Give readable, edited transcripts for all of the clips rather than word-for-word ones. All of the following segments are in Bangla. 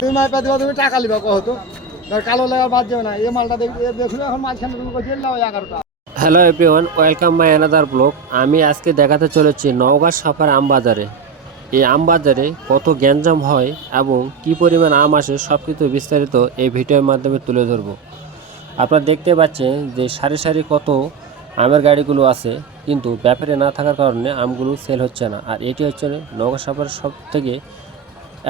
তুমি মাইপা দিবা, তুমি টাকা লিবা কত কালো লাগা বাদ যাবে না। এই মালটা দেখুন এখন মাঝখানে তুমি জেল দাও 11টা। Hello everyone, welcome my another blog. আমি আজকে দেখাতে চলেছি নওগাঁ সাপার আমবাজারে। এই আমবাজারে কত গ্যাঞ্জাম হয় এবং কি পরিমাণ আম আসে সব কিছু বিস্তারিত এই ভিডিওর মাধ্যমে তুলে ধরবো। আপনারা দেখতে পাচ্ছেন যে সারি সারি কত আমের গাড়িগুলো আছে, কিন্তু ব্যাপারে না থাকার কারণে আমগুলো সেল হচ্ছে না। আর এটি হচ্ছে নওগাঁ সাপার সব থেকে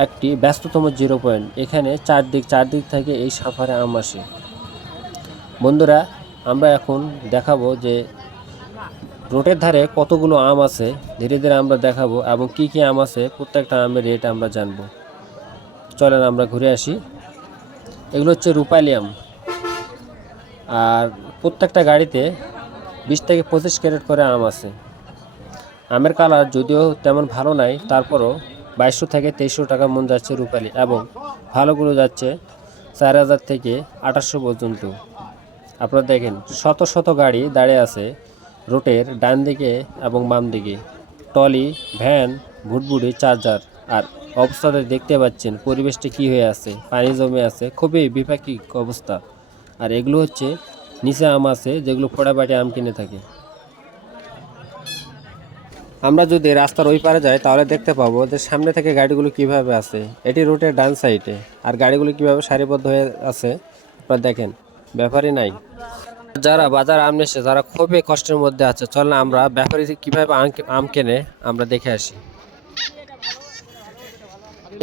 একটি ব্যস্ততম জিরো পয়েন্ট। এখানে চারদিক থেকে এই সাফারে আম আসে। বন্ধুরা, আমরা এখন দেখাবো যে রোডের ধারে কতগুলো আম আছে, ধীরে ধীরে আমরা দেখাবো এবং কি কি আম আছে প্রত্যেকটা আমের রেট আমরা জানবো। চলেন আমরা ঘুরে আসি। এগুলো হচ্ছে রূপালি আম, আর প্রত্যেকটা গাড়িতে 20 থেকে 25 ক্যারেট করে আম আছে। আমের কালার যদিও তেমন ভালো নাই, তারপরও 2200 থেকে 2300 টাকা মন যাচ্ছে রূপালি, এবং ভালোগুলো যাচ্ছে 4000 থেকে 2800 পর্যন্ত। আপনারা দেখেন শত শত গাড়ি দাঁড়িয়ে আছে রোডের ডান দিকে এবং বাম দিকে, ট্রলি, ভ্যান, ভুটভুটি, চার্জার। আর অবস্থাতে দেখতে পাচ্ছেন পরিবেশটি কি হয়ে আছে, পানি জমে আছে, খুবই বিপাকীয় অবস্থা। আর এগুলো হচ্ছে নিচে আম আছে যেগুলো ফোড়াবাটি আম কিনে থাকে। আমরা যদি রাস্তার ওই পারে যাই তাহলে দেখতে পাবো যে সামনে থেকে গাড়িগুলো কিভাবে আছে। এটি রুটের ডান সাইডে, আর গাড়িগুলো কিভাবে সারিবদ্ধ হয়ে আছে আপনারা দেখেন, ব্যাপারই নাই। যারা বাজার আম নিচ্ছে, যারা খুবই কষ্টের মধ্যে আছে, চল না আমরা ব্যাপারী কিভাবে আম কেনে আমরা দেখে আসি।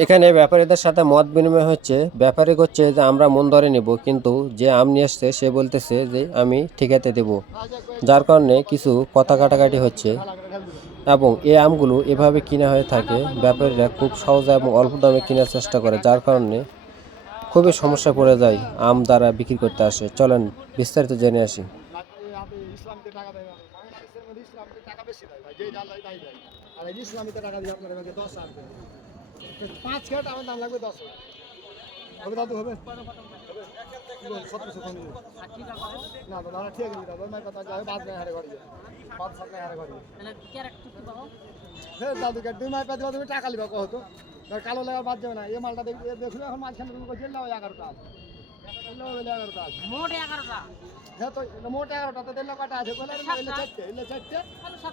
এখানে ব্যাপারীদের সাথে মত বিনিময় হচ্ছে। ব্যাপারী করছে যে আমরা মন ধরে নিব, কিন্তু যে আম নিয়ে আসছে সে বলতেছে যে আমি ঠিকাতে দেব, যার কারণে কিছু কথা কাটাকাটি হচ্ছে। এবং এই আমগুলো এভাবে কিনা হয়ে থাকে, ব্যাপারীরা খুব সহজে এবং অল্প দামে কেনার চেষ্টা করে, যার কারণে খুবই সমস্যা পড়ে যায় আম দ্বারা বিক্রি করতে আসে। চলেন বিস্তারিত জেনে আসি। ইসলামীতে টাকা দেয় না, বাংলাদেশের মধ্যে ইসলামীতে টাকা বেশি দেয় ভাই, যেই ডাল দেয় তাই দেয়। আর এই ইসলামীতে টাকা দিয়ে আপনার 10 আর 5 ক্যারেট আমার দাম লাগবে 10 হবে। দাদু হবে 1700 না দাদা, ঠিক আছে দাদা, মাই কথা যায় বাদ নাই হারে ঘরে বাদ সব নাই হারে ঘরে তাহলে ক্যারেট টুকু পাবো। হ্যাঁ দাদু, দুই মাই পা দিবা, তুমি টাকা লিবা কত কালো লাগা বাদ যাবে না। এই মালটা দেখুন এখন মাঝখানে তুমি জেল দাও 11টা। মোট 11টা। হ্যাঁ তো মোট 11টা তো দিলে কটা আছে বলে? এলে 4টে, এলে 4টে,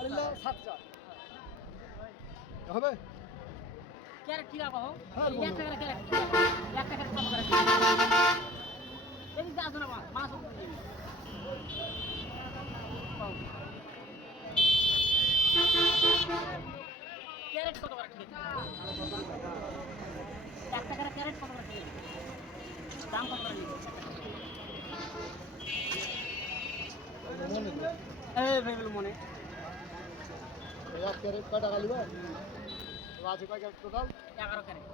এলে 7টা হবে। ক্যারেট কি পাবো? হ্যাঁ 1 টাকা ক্যারেট, 1 টাকা কত করে? এই যে আসলে মাছ ক্যারেট কত করে? ঠিক আছে 1 টাকা ক্যারেট কত করে? দাম কত করে? এই ভেবেল মনে 1 ক্যারেট কত টাকা লিবা? আছে কয় ক্যারেট টোটাল? 11 ক্যারেট।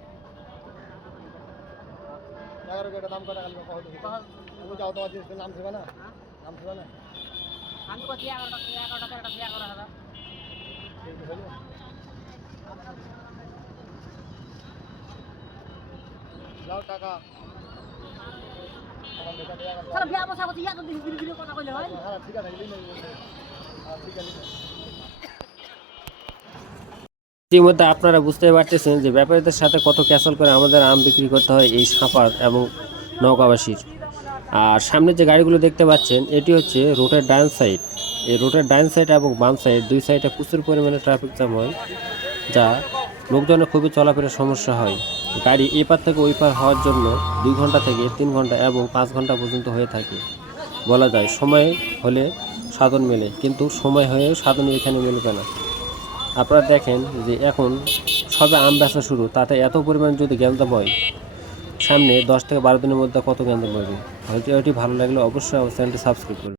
11 ক্যারেট দাম কত টাকা লিবা কত? তুমি যাও তোমার জিনিস নাম দেবে না, নাম দেবে না। আমি কত 11টা ক্যারেট আছে 11,000। ঠিক আছে লাও টাকা। ইতিমধ্যে আপনারা বুঝতে পারতেছেন যে ব্যাপারীদের সাথে কত ক্যাসল করে আমাদের আম বিক্রি করতে হয় এই সাপার এবং নওগাঁবাসীর। আর সামনে যে গাড়িগুলো দেখতে পাচ্ছেন এটি হচ্ছে রোডের ডান সাইড। এই রোডের ডান সাইড এবং বাম সাইড দুই সাইডে প্রচুর পরিমাণে ট্রাফিক জ্যাম হয়, যা লোকজনের খুবই চলাফেরার সমস্যা হয়। গাড়ি এ পার থেকে ওই পার হওয়ার জন্য 2 ঘন্টা থেকে 3 ঘন্টা এবং 5 ঘন্টা পর্যন্ত হয়ে থাকে। বলা যায় সময় হলে সাধন মেলে, কিন্তু সময় হয়েও সাধন এখানে মিলবে না। আপনারা দেখেন যে এখন সবে আম বেচা শুরু, তাতে এত পরিমাণ যদি গ্যাঞ্জাম হয়, সামনে 10 থেকে 12 দিনের মধ্যে কত গ্যাঞ্জাম হবে। হয়তো এটি ভালো লাগলে অবশ্যই আমার চ্যানেলটি সাবস্ক্রাইব করুন।